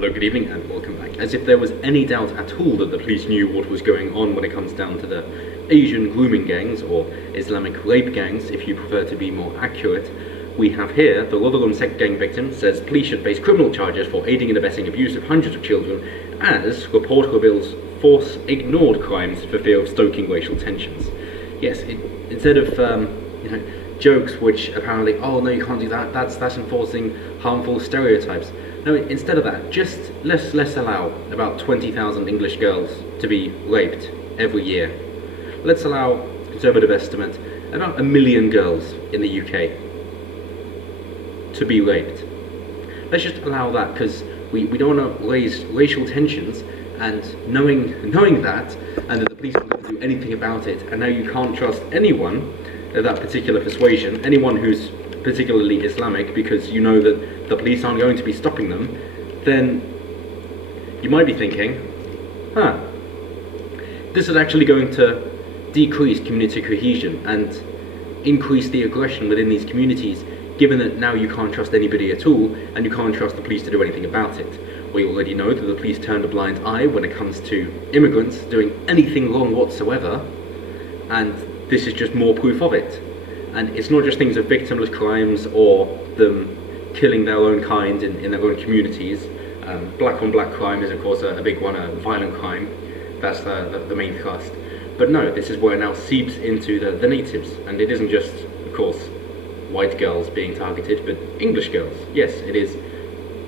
Hello, good evening and welcome back. As if there was any doubt at all that the police knew what was going on when it comes down to the Asian grooming gangs, or Islamic rape gangs if you prefer to be more accurate, we have here the Rotherham sect gang victim says police should face criminal charges for aiding and abetting abuse of hundreds of children, as report reveals force ignored crimes for fear of stoking racial tensions. Yes, instead of jokes which apparently, oh no, you can't do that, that's enforcing harmful stereotypes. No, instead of that, just let's allow about 20,000 English girls to be raped every year. Let's allow, conservative estimate, about 1 million girls in the UK to be raped. Let's just allow that, because we don't want to raise racial tensions, and knowing that, and that the police aren't going to do anything about it, and now you can't trust anyone of that particular persuasion, anyone who's particularly Islamic, because you know that the police aren't going to be stopping them, then you might be thinking, this is actually going to decrease community cohesion and increase the aggression within these communities, given that now you can't trust anybody at all, and you can't trust the police to do anything about it. We already know that the police turned a blind eye when it comes to immigrants doing anything wrong whatsoever, and this is just more proof of it. And it's not just things of victimless crimes or them killing their own kind in their own communities. Black on black crime is of course a big one, a violent crime. That's the main thrust. But no, this is where it now seeps into the natives, and it isn't just, of course, white girls being targeted, but English girls. Yes, it is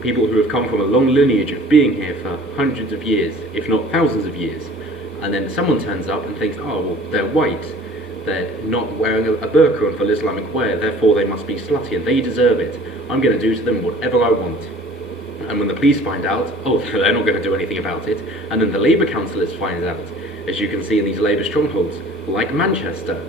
people who have come from a long lineage of being here for hundreds of years, if not thousands of years, and then someone turns up and thinks, oh well, they're white, they're not wearing a burqa and full Islamic wear, therefore they must be slutty and they deserve it. I'm going to do to them whatever I want. And when the police find out, oh, they're not going to do anything about it, and then the Labour councillors find out, as you can see in these Labour strongholds, like Manchester,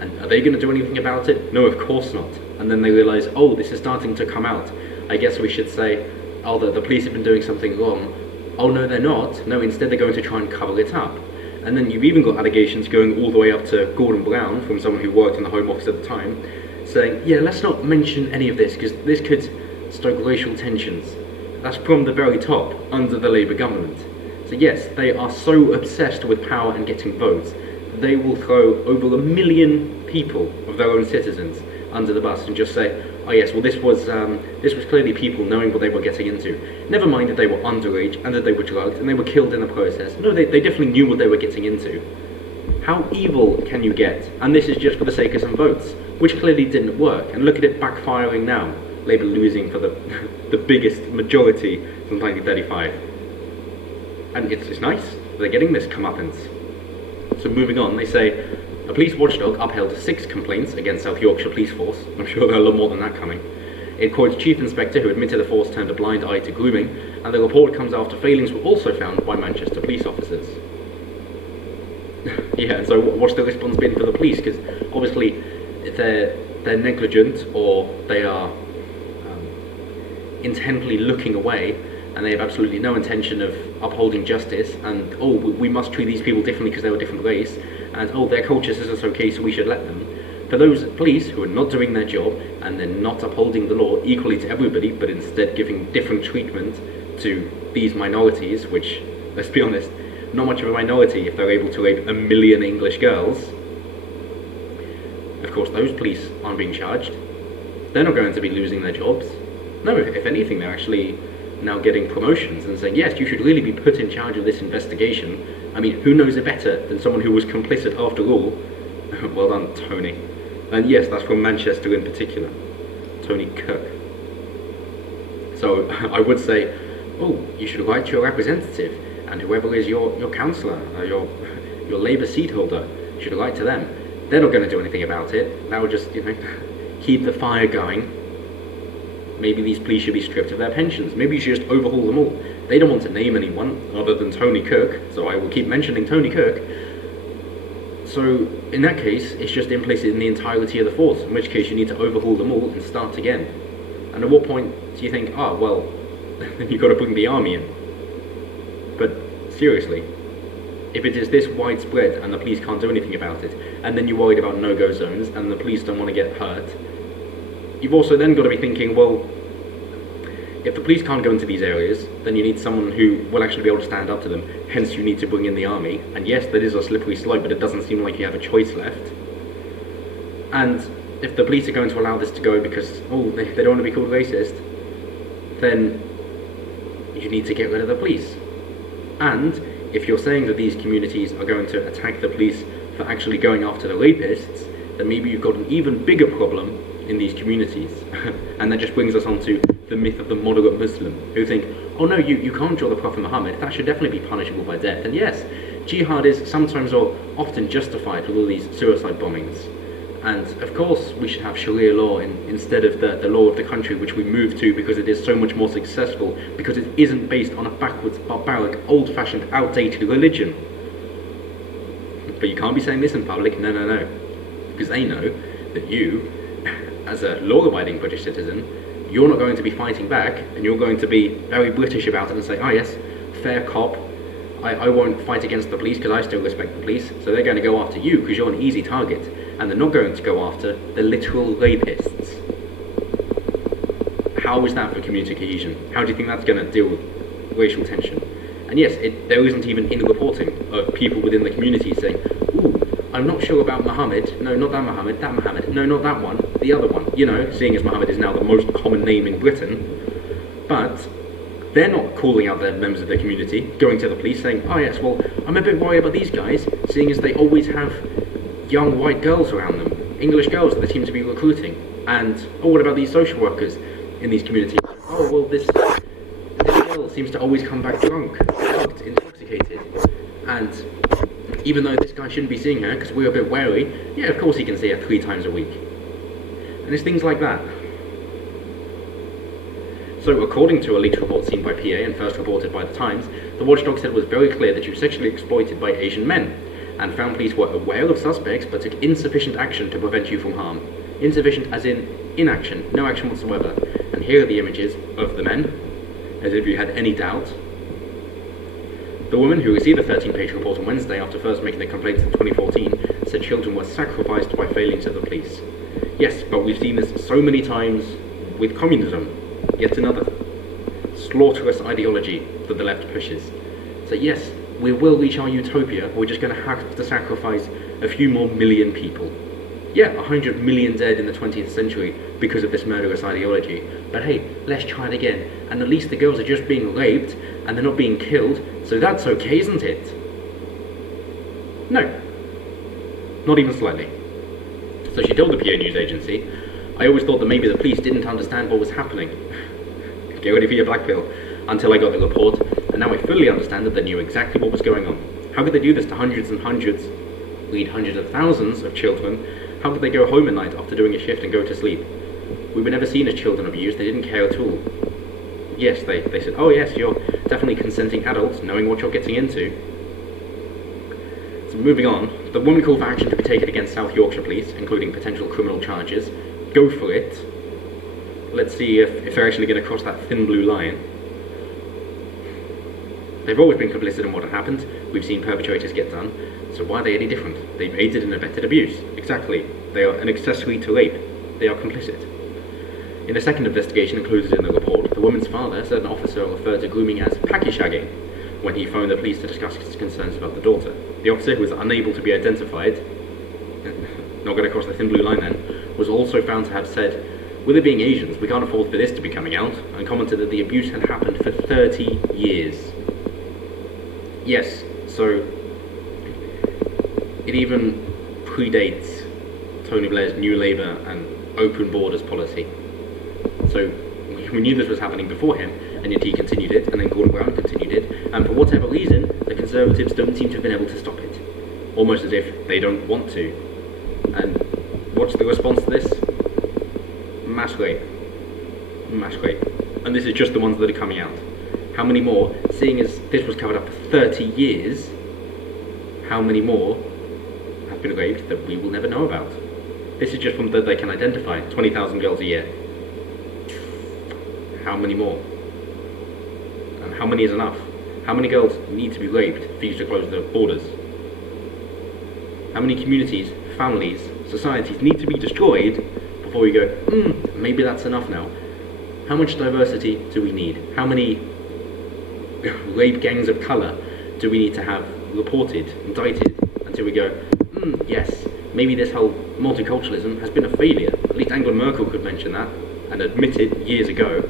and are they going to do anything about it? No, of course not. And then they realise, oh, this is starting to come out. I guess we should say, oh, the police have been doing something wrong. Oh no, they're not. No, instead they're going to try and cover it up. And then you've even got allegations going all the way up to Gordon Brown, from someone who worked in the Home Office at the time, saying, yeah, let's not mention any of this, because this could stoke racial tensions. That's from the very top, under the Labour government. So yes, they are so obsessed with power and getting votes, that they will throw over 1 million people of their own citizens under the bus and just say, oh yes, well this was clearly people knowing what they were getting into. Never mind that they were underage and that they were drugged and they were killed in the process. No, they definitely knew what they were getting into. How evil can you get? And this is just for the sake of some votes, which clearly didn't work. And look at it backfiring now. Labour losing for the biggest majority since 1935. And it's nice, they're getting this comeuppance. So moving on, they say, a police watchdog upheld 6 complaints against South Yorkshire Police Force. I'm sure there are a lot more than that coming. It quotes Chief Inspector who admitted the force turned a blind eye to grooming, and the report comes after failings were also found by Manchester police officers. Yeah, so what's the response been for the police? Because obviously if they're negligent, or they are intently looking away, and they have absolutely no intention of upholding justice, and oh, we must treat these people differently because they're a different race, and oh, their culture says it's okay, so we should let them. For those police who are not doing their job, and they're not upholding the law equally to everybody, but instead giving different treatment to these minorities, which, let's be honest, not much of a minority if they're able to rape 1 million English girls. Of course, those police aren't being charged. They're not going to be losing their jobs. No, if anything, they're actually now getting promotions and saying, yes, you should really be put in charge of this investigation. I mean, who knows it better than someone who was complicit after all? Well done, Tony. And yes, that's from Manchester in particular, Tony Cook. So I would say, oh, you should write to your representative, and whoever is your councillor, your Labour seat holder, you should write to them. They're not going to do anything about it. That will just, keep the fire going. Maybe these police should be stripped of their pensions. Maybe you should just overhaul them all. They don't want to name anyone other than Tony Cook, so I will keep mentioning Tony Cook. So in that case, it's just implicit in the entirety of the force, in which case you need to overhaul them all and start again. And at what point do you think, oh, well, then you've got to bring the army in? But seriously, if it is this widespread and the police can't do anything about it, and then you're worried about no-go zones and the police don't want to get hurt, you've also then got to be thinking, well, if the police can't go into these areas, then you need someone who will actually be able to stand up to them. Hence, you need to bring in the army. And yes, that is a slippery slope, but it doesn't seem like you have a choice left. And if the police are going to allow this to go because, they don't want to be called racist, then you need to get rid of the police. And if you're saying that these communities are going to attack the police for actually going after the rapists, then maybe you've got an even bigger problem in these communities. And that just brings us on to the myth of the moderate Muslim, who think, oh no, you can't draw the Prophet Muhammad, that should definitely be punishable by death. And yes, jihad is sometimes or often justified with all these suicide bombings. And of course we should have Sharia law instead of the law of the country which we moved to, because it is so much more successful, because it isn't based on a backwards, barbaric, old-fashioned, outdated religion. But you can't be saying this in public, no. Because they know that you, as a law-abiding British citizen, you're not going to be fighting back, and you're going to be very British about it and say, yes, fair cop, I won't fight against the police because I still respect the police, so they're going to go after you because you're an easy target, and they're not going to go after the literal rapists. How is that for community cohesion? How do you think that's going to deal with racial tension? And yes, there isn't even in reporting of people within the community saying, I'm not sure about Muhammad, no, not that Muhammad, no, not that one, the other one, seeing as Muhammad is now the most common name in Britain. But they're not calling out the members of their community, going to the police saying, yes, well, I'm a bit worried about these guys, seeing as they always have young white girls around them, English girls that they seem to be recruiting. And, what about these social workers in these communities? Well, this girl seems to always come back drunk, drugged, intoxicated. And even though this guy shouldn't be seeing her because we're a bit wary, of course he can see her 3 times a week. And it's things like that. So according to a leaked report seen by PA and first reported by The Times, the watchdog said it was very clear that she was sexually exploited by Asian men, and found police were aware of suspects but took insufficient action to prevent you from harm. Insufficient as in inaction, no action whatsoever. And here are the images of the men, as if you had any doubt. The woman who received a 13-page report on Wednesday after first making the complaints in 2014 said children were sacrificed by failing to the police. Yes, but we've seen this so many times with communism. Yet another slaughterous ideology that the left pushes. So yes, we will reach our utopia, we're just going to have to sacrifice a few more million people. 100 million dead in the 20th century because of this murderous ideology. But hey, let's try it again. And at least the girls are just being raped, and they're not being killed, so that's okay, isn't it? No. Not even slightly. So she told the PA news agency, I always thought that maybe the police didn't understand what was happening. Get ready for your black pill. Until I got the report, and now I fully understand that they knew exactly what was going on. How could they do this to hundreds and hundreds, lead hundreds of thousands of children? How could they go home at night after doing a shift and go to sleep? We were never seen as children abused, they didn't care at all. Yes, they said, yes, you're definitely consenting adults, knowing what you're getting into. So moving on, the woman called for action to be taken against South Yorkshire Police, including potential criminal charges. Go for it. Let's see if they're actually going to cross that thin blue line. They've always been complicit in what had happened. We've seen perpetrators get done. So why are they any different? They've aided and abetted abuse. Exactly. They are an accessory to rape. They are complicit. In a second investigation included in the report, the woman's father said an officer referred to grooming as packy shagging when he phoned the police to discuss his concerns about the daughter. The officer, who was unable to be identified, not going to cross the thin blue line then, was also found to have said, with it being Asians, we can't afford for this to be coming out, and commented that the abuse had happened for 30 years. Yes, so it even predates Tony Blair's New Labour and open borders policy. So we knew this was happening before him, and yet he continued it, and then Gordon Brown continued it, and for whatever reason, the Conservatives don't seem to have been able to stop it. Almost as if they don't want to. And what's the response to this? Mass rape. Mass rape. And this is just the ones that are coming out. How many more, seeing as this was covered up for 30 years, how many more have been raped that we will never know about? This is just from that they can identify, 20,000 girls a year. How many more? And how many is enough? How many girls need to be raped for you to close the borders? How many communities, families, societies need to be destroyed before you go, maybe that's enough now? How much diversity do we need? How many rape gangs of colour do we need to have reported, indicted, until we go, yes, maybe this whole multiculturalism has been a failure. At least Angela Merkel could mention that, and admit it years ago.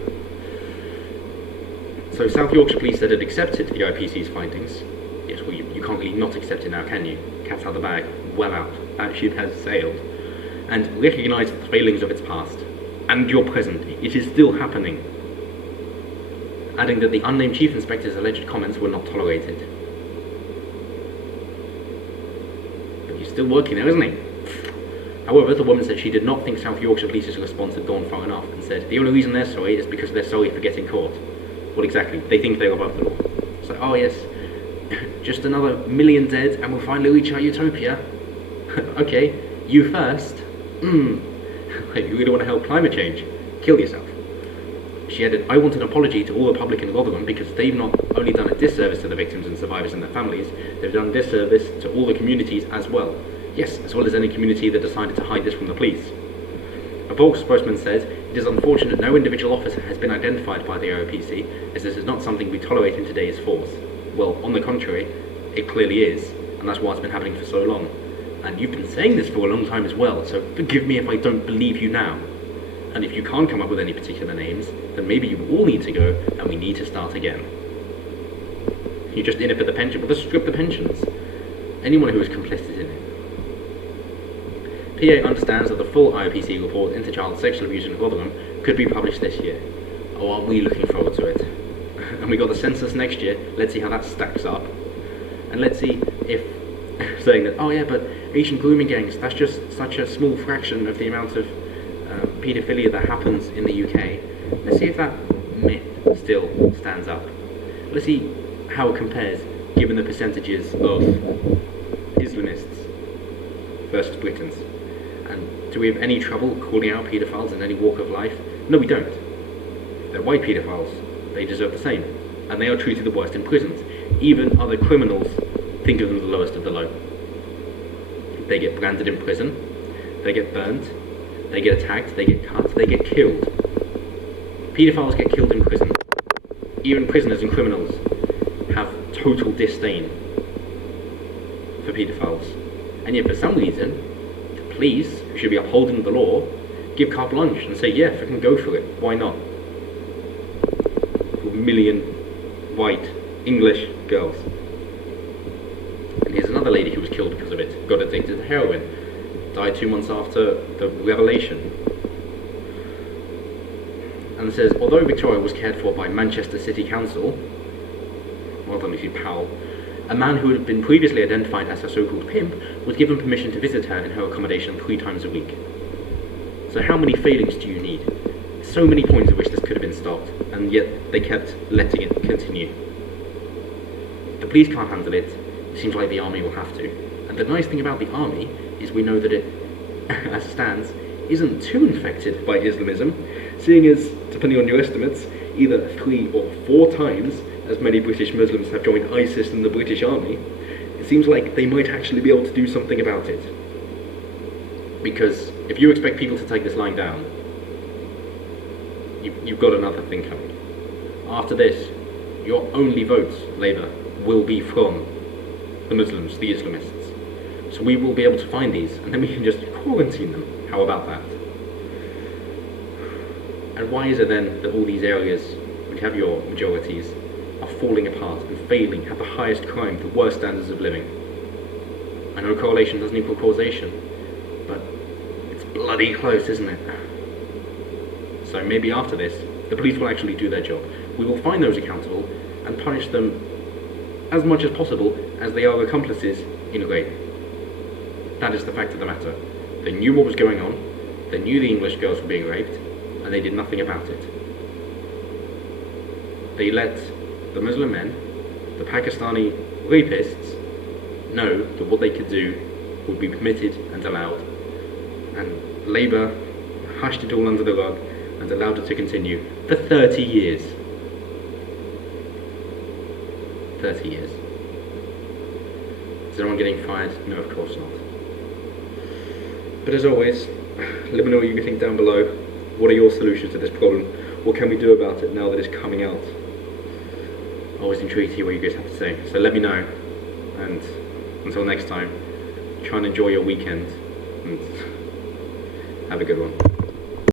So South Yorkshire Police said it accepted the IPC's findings. Yes, well, you can't really not accept it now, can you? Cat's out of the bag, well out. That ship has sailed. And recognised the failings of its past, and your present. It is still happening. Adding that the unnamed chief inspector's alleged comments were not tolerated. But he's still working there, isn't he? However, the woman said she did not think South Yorkshire Police's response had gone far enough, and said the only reason they're sorry is because they're sorry for getting caught. Well, exactly. They think they're above the law. So, oh yes, just another million dead and we'll finally reach our utopia. Okay, you first. You really want to help climate change? Kill yourself. She added, I want an apology to all the public in Rotherham because they've not only done a disservice to the victims and survivors and their families, they've done a disservice to all the communities as well. Yes, as well as any community that decided to hide this from the police. A Volk spokesman said, it is unfortunate no individual officer has been identified by the OPC, as this is not something we tolerate in today's force. Well, on the contrary, it clearly is, and that's why it's been happening for so long. And you've been saying this for a long time as well, so forgive me if I don't believe you now. And if you can't come up with any particular names, then maybe you all need to go, and we need to start again. You're just in it for the pension, well, let's strip the pensions. Anyone who is complicit in it. PA understands that the full IPC report into child sexual abuse in Rotherham could be published this year. Oh, aren't we looking forward to it? And we got the census next year, let's see how that stacks up. And let's see if, saying that, oh yeah, but Asian grooming gangs, that's just such a small fraction of the amount of paedophilia that happens in the UK. Let's see if that myth still stands up. Let's see how it compares, given the percentages of Islamists versus Britons. And do we have any trouble calling out paedophiles in any walk of life? No, we don't. If they're white paedophiles, they deserve the same. And they are treated the worst in prisons. Even other criminals think of them the lowest of the low. They get branded in prison, they get burnt, they get attacked, they get cut, they get killed. Paedophiles get killed in prison. Even prisoners and criminals have total disdain for paedophiles. And yet for some reason, the police, who should be upholding the law, give carte blanche and say, yeah, fucking go for it, why not? For a million white English girls. And here's another lady who was killed because of it, got addicted to heroin, died 2 months after the revelation. And it says, although Victoria was cared for by Manchester City Council, well done, Mrs. Powell, a man who had been previously identified as a so-called pimp was given permission to visit her in her accommodation 3 times a week. So how many failings do you need? So many points at which this could have been stopped, and yet they kept letting it continue. If the police can't handle it, it seems like the army will have to. And the nice thing about the army is we know that it, as it stands, isn't too infected by Islamism, seeing as, depending on your estimates, either 3 or 4 times as many British Muslims have joined ISIS in the British Army. It seems like they might actually be able to do something about it. Because if you expect people to take this line down, you've got another thing coming. After this, your only votes, Labour, will be from the Muslims, the Islamists. So we will be able to find these, and then we can just quarantine them. How about that? And why is it then that all these areas, which have your majorities, are falling apart and failing, have the highest crime, the worst standards of living? I know correlation doesn't equal causation, but it's bloody close, isn't it? So maybe after this, the police will actually do their job. We will find those accountable and punish them as much as possible as they are accomplices in rape. That is the fact of the matter. They knew what was going on, they knew the English girls were being raped, and they did nothing about it. They let the Muslim men, the Pakistani rapists, know that what they could do would be permitted and allowed. And Labour hushed it all under the rug and allowed it to continue for 30 years. 30 years. Is anyone getting fired? No, of course not. But as always, let me know what you think down below. What are your solutions to this problem? what can we do about it now that it's coming out? Always intrigued to hear what you guys have to say. So let me know. And until next time, try and enjoy your weekend and have a good one.